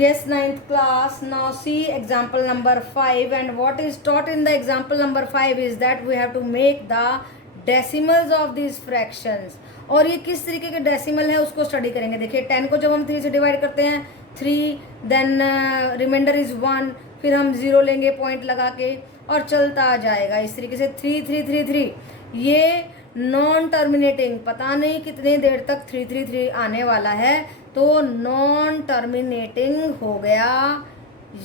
Yes, ninth class. Now see example number 5, and what is taught in the example number 5 is that we have to make the decimals of these fractions. और ये किस तरीके के decimal है उसको study करेंगे. देखिए 10 को जब हम 3 से डिवाइड करते हैं 3, देन रिमाइंडर इज 1, फिर हम 0 लेंगे पॉइंट लगा के और चलता जाएगा इस तरीके से 3 3 3 3. ये नॉन टर्मिनेटिंग, पता नहीं कितने देर तक 3 3 3 आने वाला है, तो नॉन टर्मिनेटिंग हो गया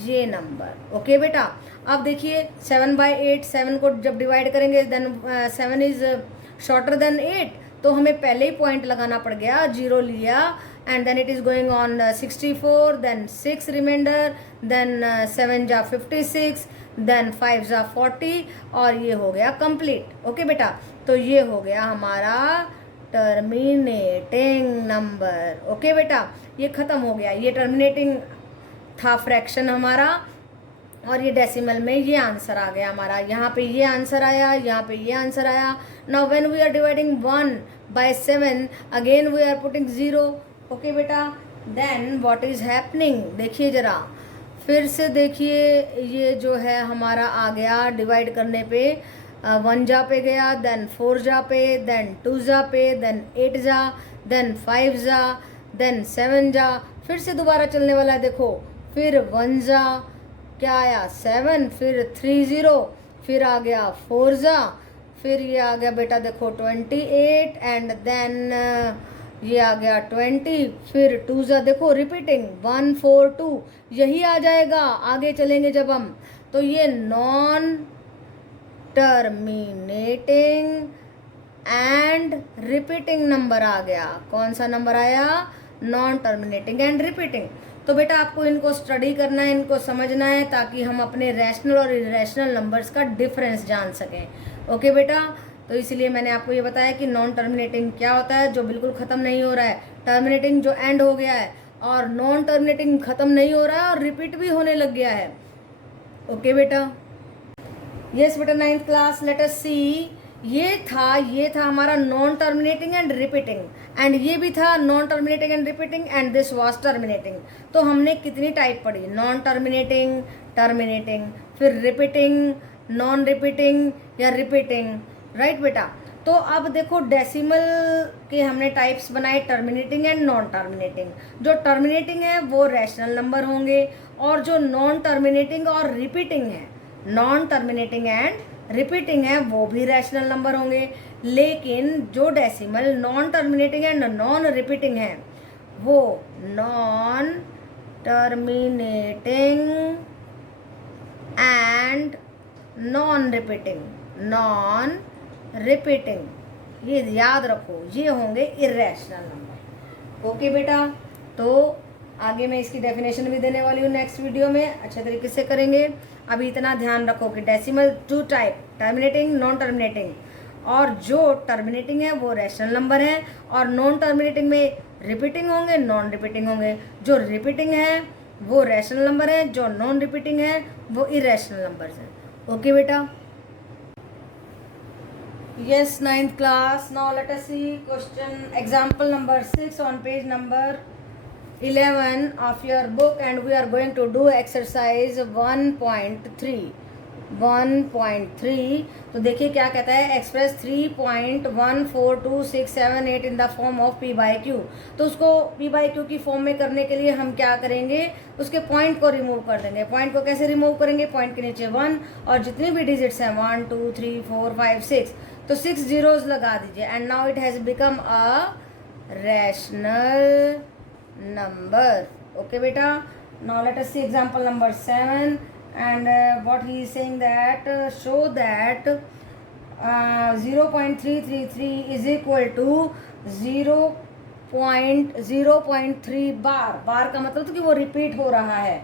ये नंबर. ओके बेटा. अब देखिए 7/8, 7 को जब डिवाइड करेंगे देन 7 इज शॉर्टर देन 8, तो हमें पहले ही पॉइंट लगाना पड़ गया, 0 लिया and then it is going on 64, then 6 remainder, then 7 जा 56, देन 5 जा 40 और ये हो गया कंप्लीट. ओके बेटा. तो ये हो गया हमारा टर्मिनेटिंग नंबर. ओके बेटा. ये ख़त्म हो गया, ये टर्मिनेटिंग था फ्रैक्शन हमारा, और ये डेसिमल में ये आंसर आ गया हमारा. यहाँ पे ये आंसर आया, यहाँ पे ये आंसर आया. Now when we are dividing 1/7 again we are putting 0. Okay बेटा. देन व्हाट इज हैपनिंग, देखिए ज़रा फिर से देखिए, ये जो है हमारा आ गया डिवाइड करने पे 1 जा पे गया, देन 4 जा पे, देन 2 जा पे, देन 8 जा, देन 5 जा, देन 7 जा, फिर से दोबारा चलने वाला है. देखो फिर 1 जा, क्या आया 7, फिर 3 0, फिर आ गया 4 जा, फिर ये आ गया बेटा देखो 28 एंड देन ये आ गया 20, फिर 2 जा, देखो रिपीटिंग 1 4 2 यही आ जाएगा आगे चलेंगे जब हम. तो ये non terminating and repeating number आ गया. कौन सा नंबर आया? Non terminating and repeating. तो बेटा आपको इनको स्टडी करना है, इनको समझना है, ताकि हम अपने रैशनल और इरेशनल नंबर्स का डिफरेंस जान सकें. ओके बेटा. तो इसलिए मैंने आपको ये बताया कि नॉन टर्मिनेटिंग क्या होता है, जो बिल्कुल ख़त्म नहीं हो रहा है, टर्मिनेटिंग जो एंड हो गया है, और नॉन टर्मिनेटिंग ख़त्म नहीं हो रहा है और रिपीट भी होने लग गया है. ओके बेटा. यस बेटा. 9th class. लेट अस सी. ये था हमारा non terminating and repeating, and ये भी था non terminating and repeating, and this was terminating. तो हमने कितनी टाइप पढ़ी? नॉन टर्मिनेटिंग, टर्मिनेटिंग, फिर रिपीटिंग, नॉन रिपीटिंग या रिपीटिंग. राइट बेटा. तो अब देखो डेसिमल के हमने टाइप्स बनाए, टर्मिनेटिंग एंड नॉन टर्मिनेटिंग. जो टर्मिनेटिंग है वो रैशनल नंबर होंगे, और जो नॉन टर्मिनेटिंग और रिपीटिंग है, नॉन टर्मिनेटिंग एंड रिपीटिंग है, वो भी रैशनल नंबर होंगे. लेकिन जो decimal non terminating and non repeating है, वो non terminating and non repeating, non repeating, ये याद रखो, ये होंगे इरेशनल नंबर. ओके बेटा. तो आगे मैं इसकी डेफिनेशन भी देने वाली हूँ नेक्स्ट वीडियो में, अच्छे तरीके से करेंगे. अभी इतना ध्यान रखो कि decimal 2 type, terminating, non terminating, और जो टर्मिनेटिंग है वो रैशनल नंबर है, और नॉन टर्मिनेटिंग में रिपीटिंग होंगे, नॉन रिपीटिंग होंगे. जो रिपीटिंग है वो रैशनल नंबर है, जो नॉन रिपीटिंग है वो इरेशनल नंबर है. ओके बेटा. Yes, 9th class. Now let us see question example number 6 on page number 11 of your book, and we are going to do exercise 1.3. 1.3. तो देखिए क्या कहता है, express 3.142678 in the form of p by Q. तो उसको p by Q की form में करने के लिए हम क्या करेंगे, उसके पॉइंट को रिमूव कर देंगे. पॉइंट को कैसे रिमूव करेंगे? पॉइंट के नीचे 1 और जितनी भी डिजिट्स हैं 1 2 3 4 5 6, तो 6 zeros लगा दीजिए. And now it has become a rational number. Okay बेटा. Now let us see example number 7, and what he is saying that show that 0.333 is equal to 0.3 बार का मतलब तो कि वो रिपीट हो रहा है.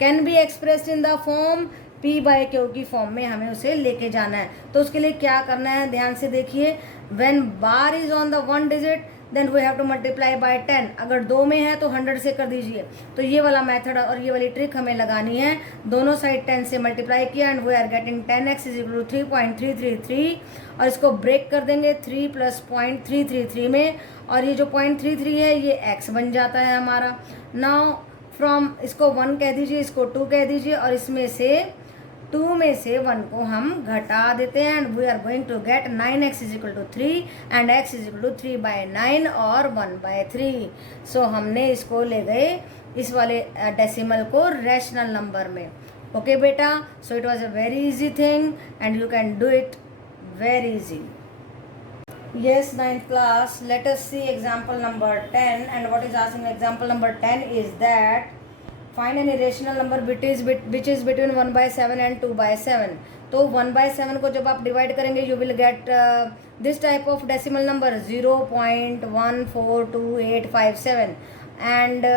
Can be expressed in the form p by Q की फॉर्म में हमें उसे लेके जाना है. तो उसके लिए क्या करना है, ध्यान से देखिए. When bar is on the 1 digit then we have to multiply by 10. अगर 2 में है तो 100 से कर दीजिए. तो ये वाला मेथड और ये वाली ट्रिक हमें लगानी है. दोनों साइड 10 से मल्टीप्लाई किया and we are getting 10x is equal to 3.333, और इसको ब्रेक कर देंगे 3 + 0.333 में, और ये जो 0.33 है ये x बन जाता है हमारा. नाउ फ्रॉम, इसको 1 कह दीजिए, इसको 2 कह दीजिए, और इसमें से 2 में से 1 को हम घटा देते हैं, and we are going to get 9x is equal to 3 and x is equal to 3/9 और 1/3। सो हमने इसको ले गए इस वाले डेसिमल को रैशनल नंबर में। ओके बेटा, so it was a very easy thing and you can do it very easy. Yes, 9th class, let us see example number 10, and what is asking example number 10 is that find an irrational number which is between 1/7 and 2/7. तो 1/7 को जब आप divide करेंगे you will get this type of decimal number 0.142857 and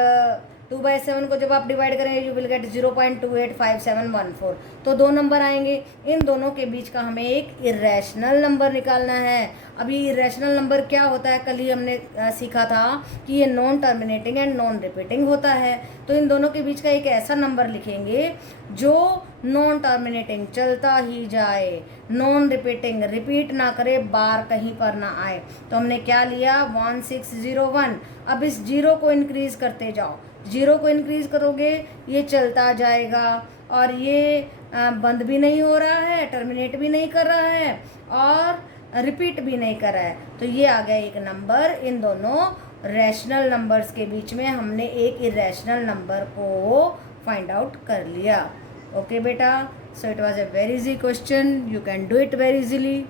2/7 को जब आप divide करेंगे you will gate 0.285714। तो दो नंबर आएंगे, इन दोनों के बीच का हमें एक इरेशनल नंबर निकालना है। अब ये इरेशनल नंबर क्या होता है, कल ही हमने सीखा था कि ये non terminating and non repeating होता है। तो इन दोनों के बीच का एक ऐसा नंबर लिखेंगे जो नॉन टर्मिनेटिंग चलता ही जाए, नॉन रिपीटिंग रिपीट ना करे, बार कहीं पर ना आए। तो हमने क्या लिया 1601। अब इस जीरो को इंक्रीज करते जाओ, जीरो को इंक्रीज करोगे ये चलता जाएगा और ये बंद भी नहीं हो रहा है, टर्मिनेट भी नहीं कर रहा है और रिपीट भी नहीं कर रहा है। तो ये आ गया एक नंबर। इन दोनों रैशनल नंबर्स के बीच में हमने एक इरेशनल नंबर को फाइंड आउट कर लिया। ओके बेटा, so it was a very easy question, you can do it very easily.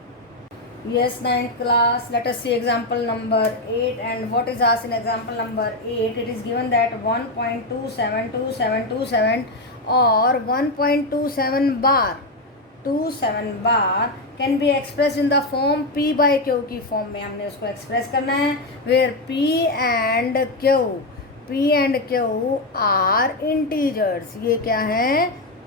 Yes, 9th class, let us see example number 8, and what is asked in example number 8, it is given that 1.272727 or 1.27 bar can be expressed in the form P by Q की form में हमने उसको express करना है, where P and Q are integers। ये क्या है,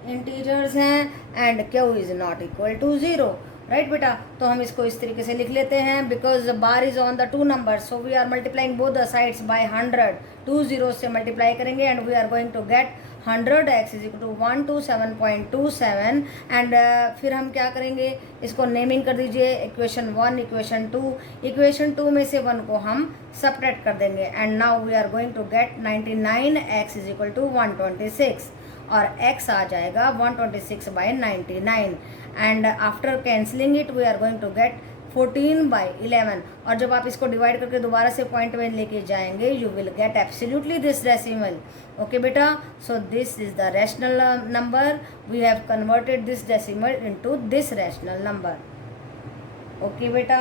integers हैं, and Q is not equal to 0। Right बेटा, तो हम इसको इस तरीके से लिख लेते हैं, because bar is on the two number, so we are multiplying both the sides by 100। 2 zeros से मल्टीप्लाई करेंगे and we are going to get 100x is equal to 127.27। And फिर हम क्या करेंगे, इसको नेमिंग कर दीजिए, इक्वेशन 1, इक्वेशन 2। इक्वेशन 2 में से 1 को हम सब्ट्रैक्ट कर देंगे, and now we are going to get 99x is equal to 126 और x आ जाएगा 126/99। And after cancelling it we are going to get 14/11। और जब आप इसको डिवाइड करके दोबारा से पॉइंट में लेके जाएंगे you will get absolutely this decimal. Okay बेटा, so this is the rational number, we have converted this decimal into this rational number. Okay बेटा।